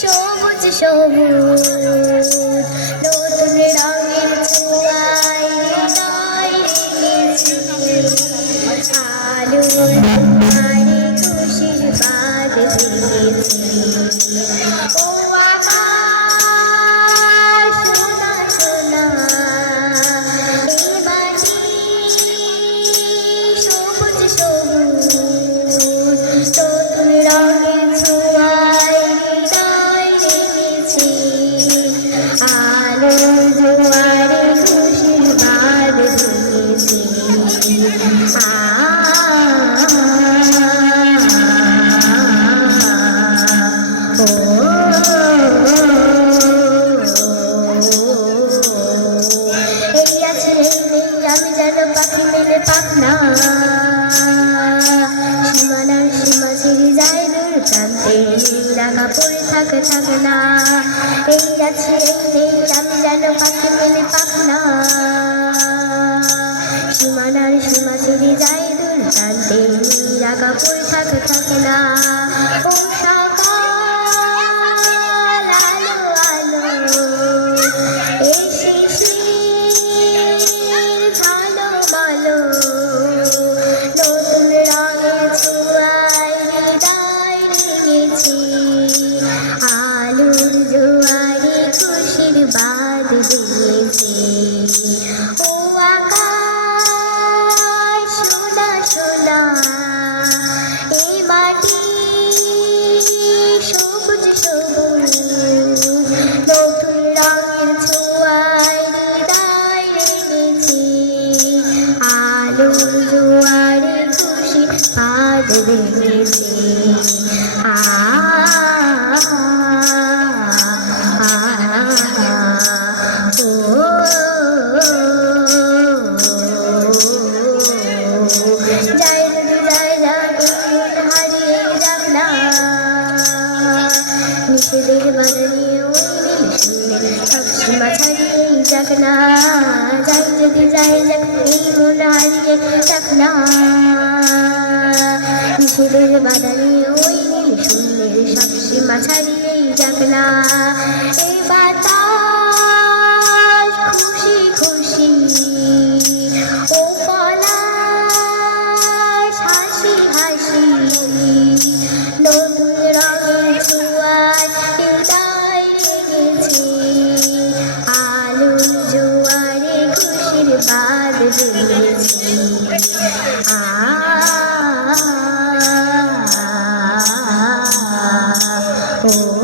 সবুজ সবুজ নতুন রঙের ছোঁয়ায় হৃদয় রেখেছি আলোর দুয়ারে খুশির বাঁধ দিয়েছি ও আকাশ সোনা সোনা এই মাটি সবুজ সবুজ নতুন রঙের ছোঁয়ায় হৃদয় রেখেছি আলোর দুয়ারে খুশির বাঁধ দিয়েছি আমি যেন পাখি মেলে পাখনা সীমানার সীমা ছেড়ে যায় দূর প্রান্তে রাখা পড়ে থাকে না এই আছে এই নেই আমি যেন পাখি মেলে পাখনা সীমানার সীমা ছেড়ে যায় দূর প্রান্তে রাখা পড়ে থাকে না ও সকাল আলো আলো এসে ভালো নতুন রঙের ছোঁয়ায় হৃদয় রেখেছি আলোর জোয়ারে খুশির বাঁধ দিয়েছি ও আকাশ সোনা সোনা এই মাটি সবুজ সবুজ নতুন রঙের ছোঁয়ায় হৃদয় রেখেছি আলোর জোয়ারে খুশি বাঁধ দিয়েছি যাই যদি যাই যাক হারিয়ে যাক না নিষেধের বাধা নিয়ে ওই শুনলে সব সীমা ছাড়িয়েই যাক না যাই যদি যাই যাক এই মন হারিয়ে যাক না নিষেধের বাধা নিয়ে ওই শুনলে সব সীমা ছাড়িয়েই যাক না এই বাতাস খুশি খুশি ও পলাশ হাসি হাসি নতুন রঙের ছোঁয়ায় হৃদয় রেখেছি আলোর জোয়ারে খুশির বাঁধ দিয়েছি ও